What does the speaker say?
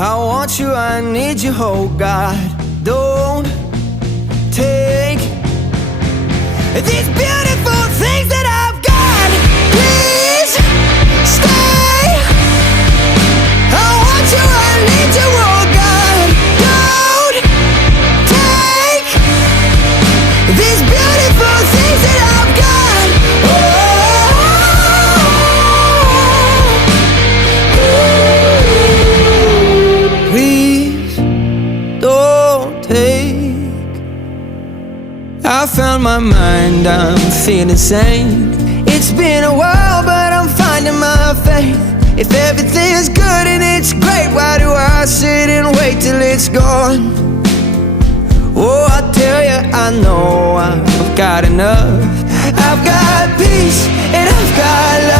I want you, I need you, oh God. Don't take these beautiful things that I've got. Please stay. I want you, I need you, oh God. Don't take these beautiful things that I've got. Please don't take. I found my mind, I'm feeling sane. It's been a while, but I'm finding my faith. If everything's good and it's great, why do I sit and wait till it's gone? Oh, I tell you, I know I've got enough. I've got peace and I've got love.